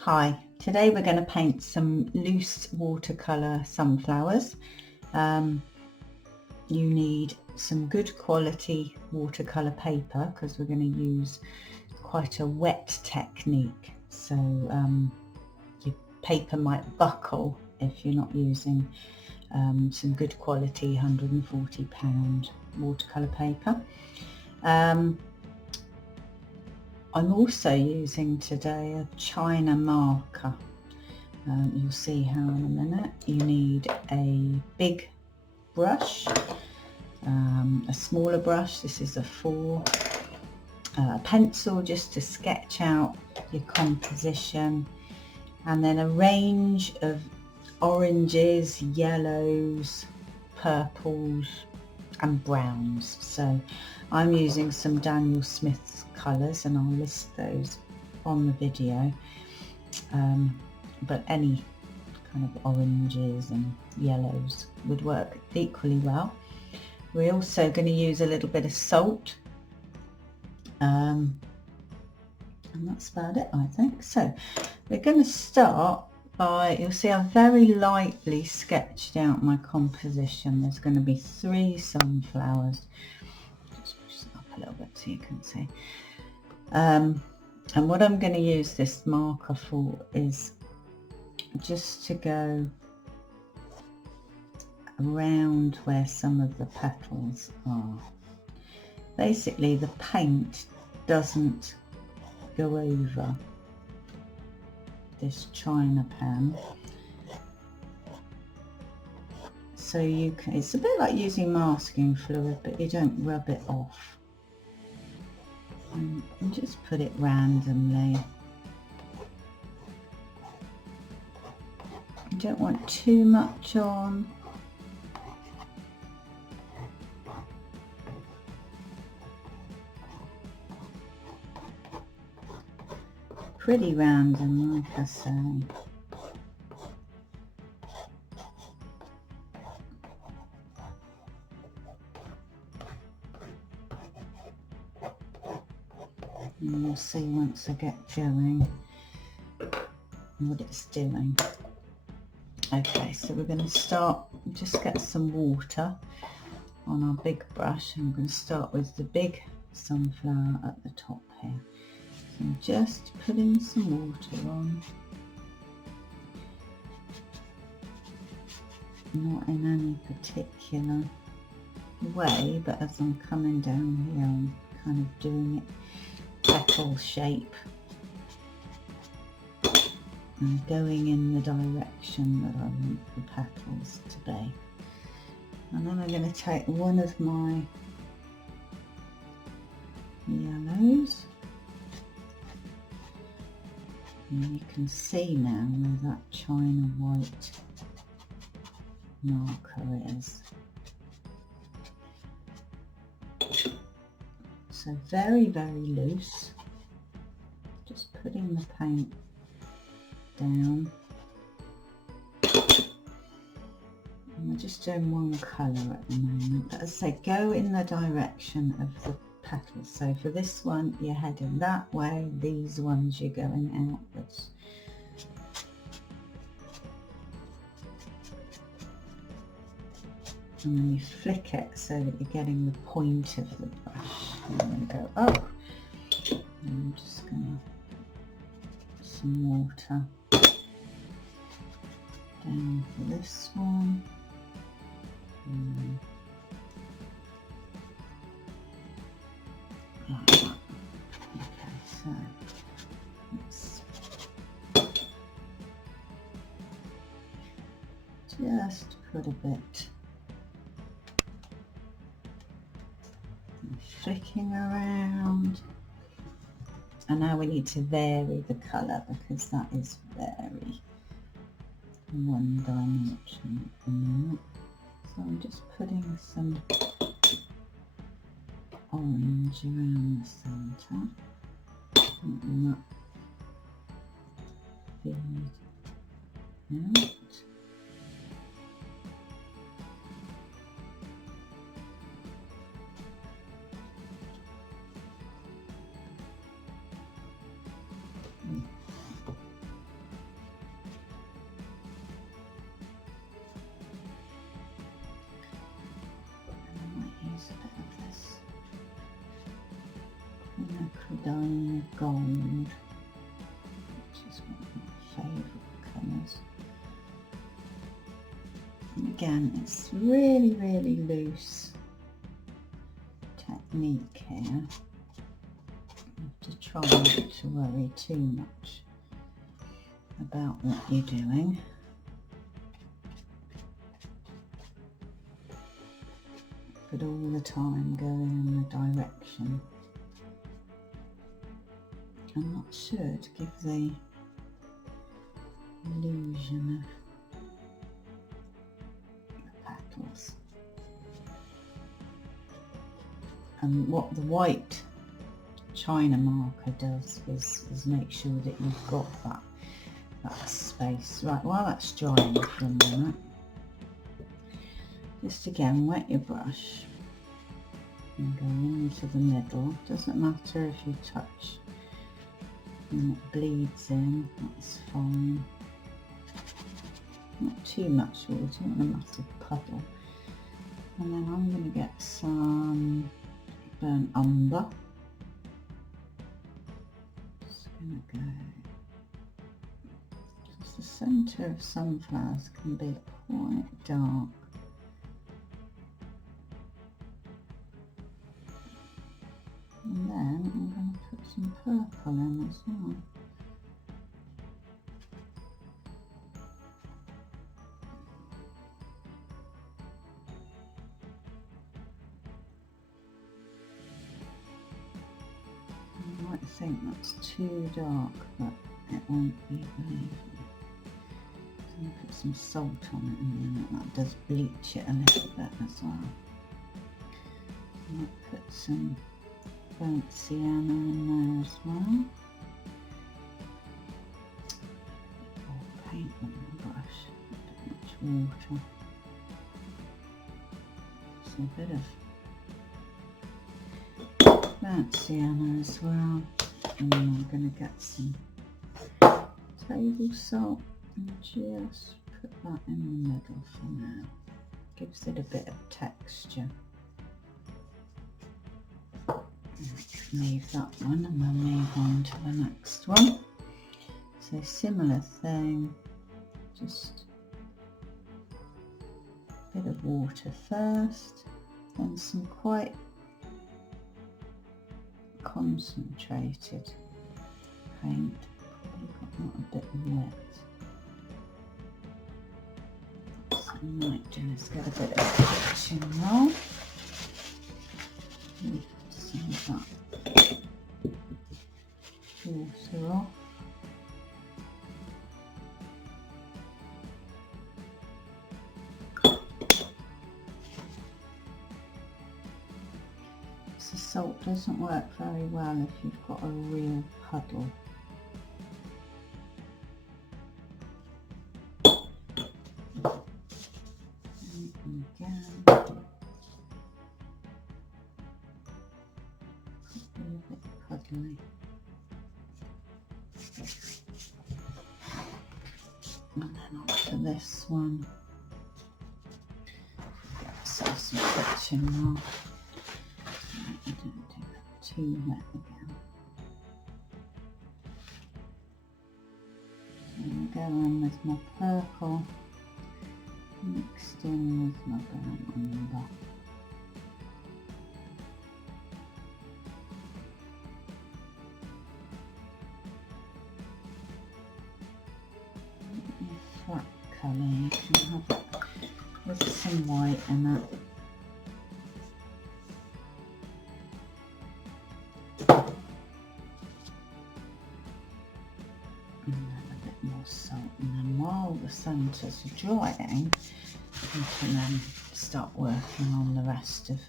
Hi, today we're going to paint some loose watercolour sunflowers. You need some good quality watercolour paper because we're going to use quite a wet technique, so your paper might buckle if you're not using some good quality £140 watercolour paper. I'm also using today a China marker. You'll see how in a minute. You need a big brush, a smaller brush, this is a 4, a pencil just to sketch out your composition, and then a range of oranges, yellows, purples and browns. So I'm using some Daniel Smith's colours and I'll list those on the video, but any kind of oranges and yellows would work equally well. We're also going to use a little bit of salt, and that's about it, I think. So we're going to start by, you'll see I've very lightly sketched out my composition. There's going to be 3 sunflowers. Just push it up a little bit so you can see. And what I'm going to use this marker for is just to go around where some of the petals are. Basically the paint doesn't go over this china pan, so you can, it's a bit like using masking fluid, but you don't rub it off, and just put it randomly. You don't want too much on. Pretty random, like I say. And you'll see once I get going what it's doing. Okay, so we're going to start, just get some water on our big brush, and we're going to start with the big sunflower at the top here. So I'm just putting some water on, not in any particular way, but as I'm coming down here I'm kind of doing it petal shape and going in the direction that I want the petals to be. And then I'm going to take one of my yellows, and you can see now where that china white marker is. So very, very loose, just putting the paint down. And we're just doing one colour at the moment, but as I say, go in the direction of the petals. So for this one you're heading that way, these ones you're going outwards. And then you flick it so that you're getting the point of the brush. And then go up. And I'm just going to put some water down for this one. Like that. Okay, so let's just put a bit, flicking around, and now we need to vary the colour because that is very one dimension at the moment. So I'm just putting some orange around the centre, and that fade out. Indian Gold, which is one of my favourite colours. And again, it's really loose technique here. You have to try not to worry too much about what you're doing. But all the time going in the direction, and that should give the illusion of the petals. And what the white China marker does is make sure that you've got that space. Right, while that's drying for a minute, just again wet your brush and go into the middle. Doesn't matter if you touch and it bleeds in, that's fine. Not too much water, not a massive puddle. And then I'm going to get some burnt umber. Just going to go, because the centre of sunflowers can be quite dark. And then I'm going to put some purple in as well. You might think that's too dark, but it won't be, believe me. So I'm going to put some salt on it in a minute. That does bleach it a little bit as well. I might put some burnt sienna in there as well. More paint on the brush, not too much water. So a bit of burnt sienna as well. And then I'm going to get some table salt and just put that in the middle for now. Gives it a bit of texture. Leave that one and we'll move on to the next one. So similar thing, just a bit of water first, then some quite concentrated paint, probably got that a bit wet. So what I might do is get a bit of kitchen roll. Some of that water off. The salt doesn't work very well if you've got a real puddle. And again, a bit puddly. And then on to this one. Get myself some kitchen roll. I don't do that too wet again. So I'm going to go in with my purple mixed in with my burnt umber. Flat colour, you can have it with some white in it. And then a bit more salt, and then while the centres are drying, you can then start working on the rest of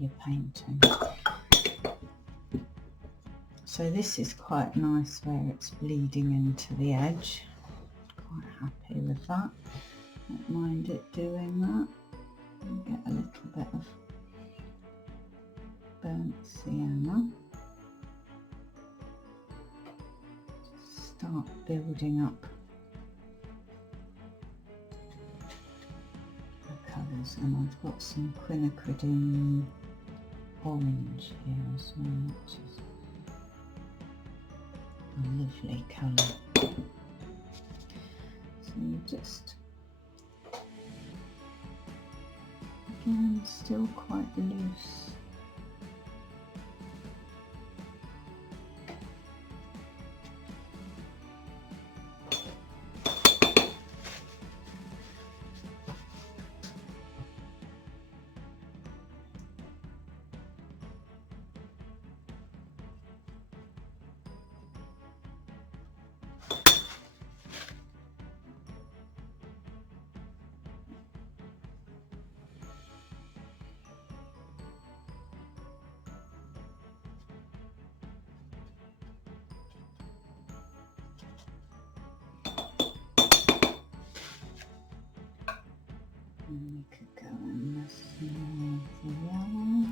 your painting. So this is quite nice where it's bleeding into the edge. Quite happy with that. Don't mind it doing that. And get a little bit of burnt sienna. Start building up the colours, and I've got some quinacridone orange here as well, which is A lovely colour. So you just, again, still quite loose. And we could go in this more of the yellow.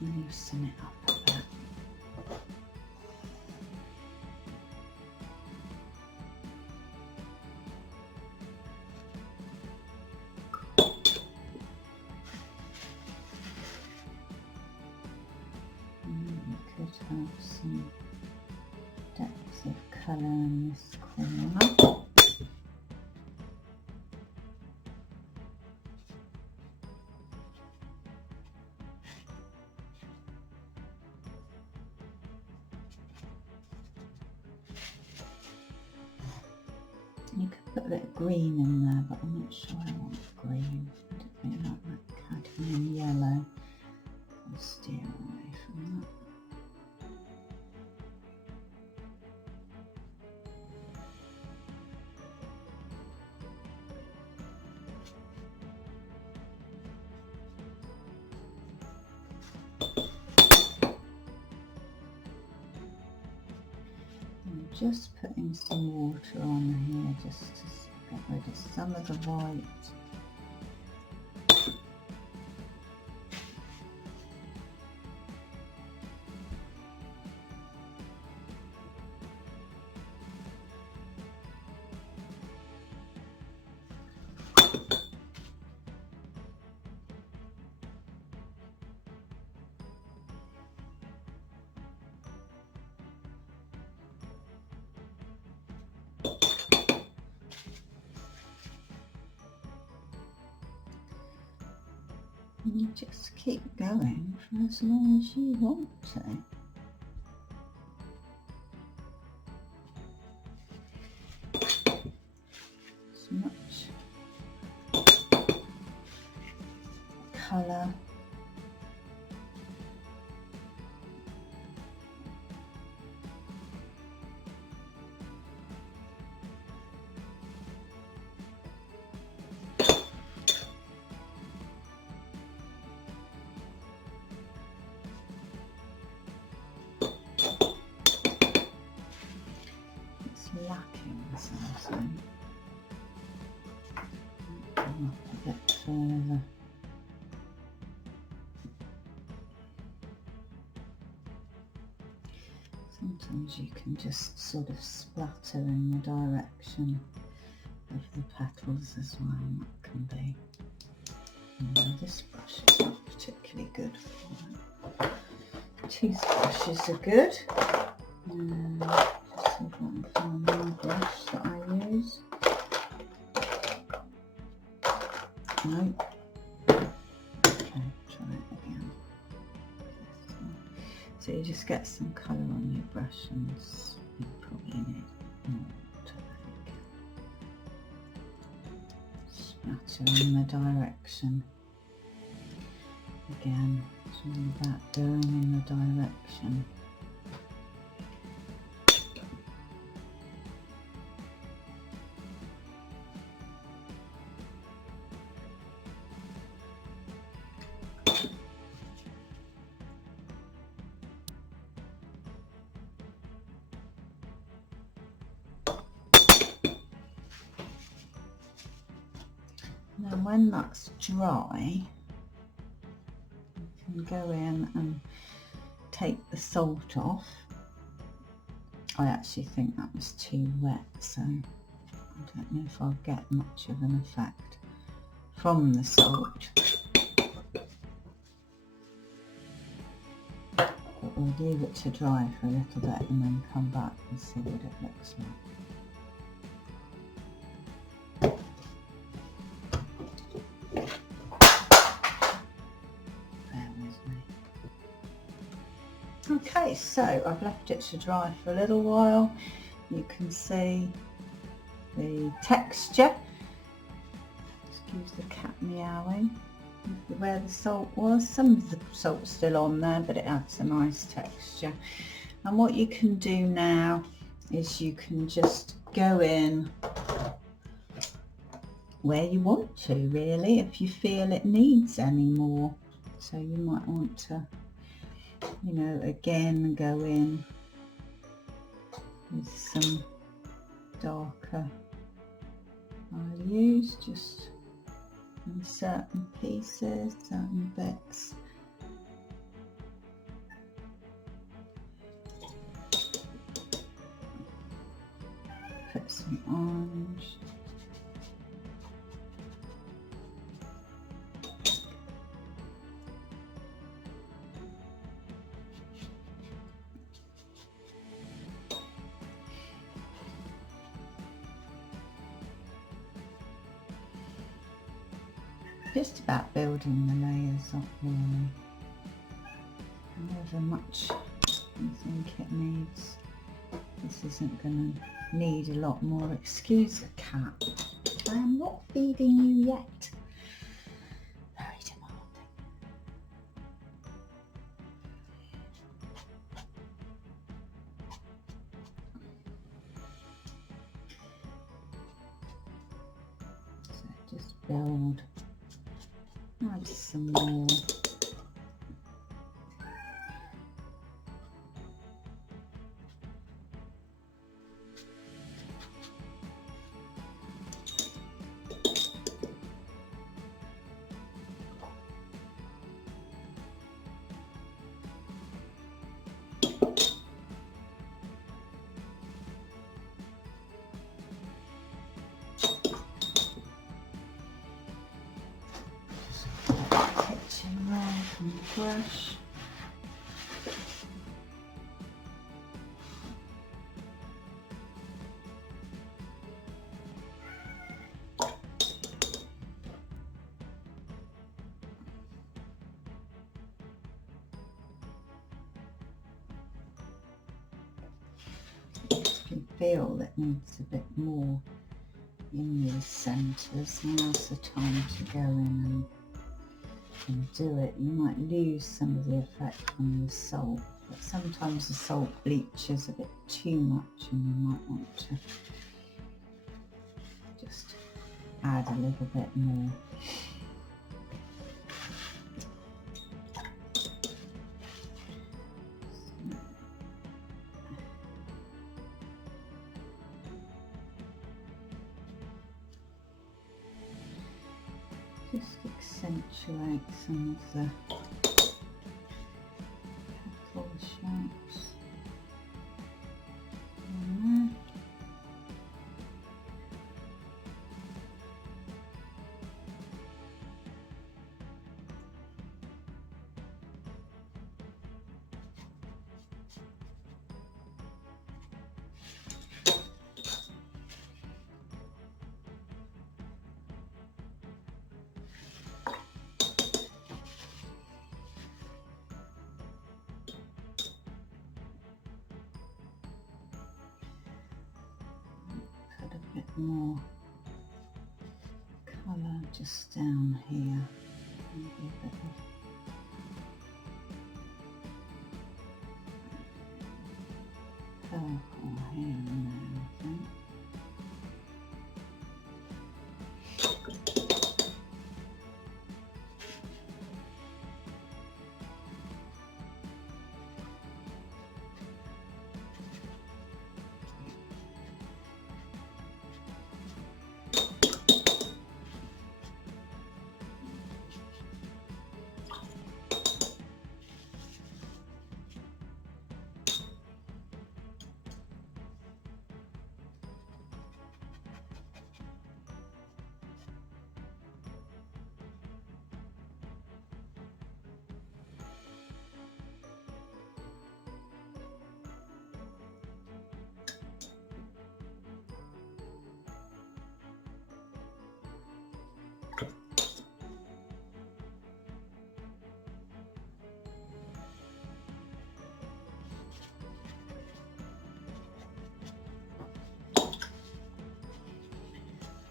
And loosen it up a bit. Could have some depth of colour in this corner. You could put a bit of green in there, but I'm not sure I want green. I don't really like that cadmium yellow. I'll steer away from that. I'm just putting some water on here just to get rid of some of the white. And you just keep going for as long as you want to. As much colour . Lacking something. Come up a bit further. Sometimes you can just sort of splatter in the direction of the petals as well, and that can be. This brush is not particularly good for it. Toothbrushes are good. Just see if I can find my brush that I use. No. Okay, try it again. So you just get some colour on your brush, and you probably need more water. Splatter in the direction. Again, it's all about going in the direction. Now when that's dry, you can go in and take the salt off. I actually think that was too wet, so I don't know if I'll get much of an effect. from the salt. But we'll leave it to dry for a little bit and then come back and see what it looks like. Okay, so I've left it to dry for a little while. You can see the texture. Excuse the cat meowing. Where the salt was, some of the salt's still on there, but it adds a nice texture. And what you can do now is you can just go in where you want to, really, if you feel it needs any more. So you might want to, you know, again go in with some darker values, just in certain pieces, certain bits. Put some orange. Just about building the layers up, really. However much you think it needs. This isn't going to need a lot more. Excuse the cat. I am not feeding you yet. Very demanding. So just build. Add some more. Brush. You can feel that needs a bit more in these centres. Now's the time to go in and do it. You might lose some of the effect from the salt, but sometimes the salt bleaches a bit too much and you might want to just add a little bit more. Just accentuate some of the petal shapes. Bit more colour just down here, maybe a bit of purple here and there, I think.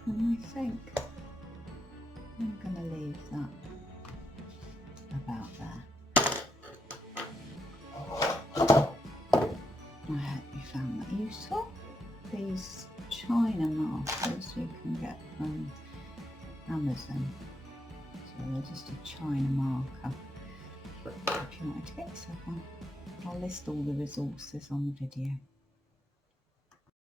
And I think I'm going to leave that about there. I hope you found that useful. These China markers you can get from Amazon. So they're just a China marker. If you wanted to get yourself one, I'll list all the resources on the video.